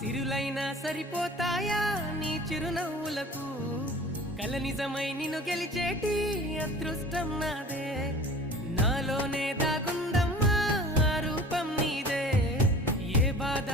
సిరులైనా సరిపోతాయా నీ చిరునవ్వులకు కల నిజమై నిన్ను గెలిచేటి అదృష్టం నాదే నాలోనే దాగుందమ్మా ఆ రూపం నీదే ఏ బాధ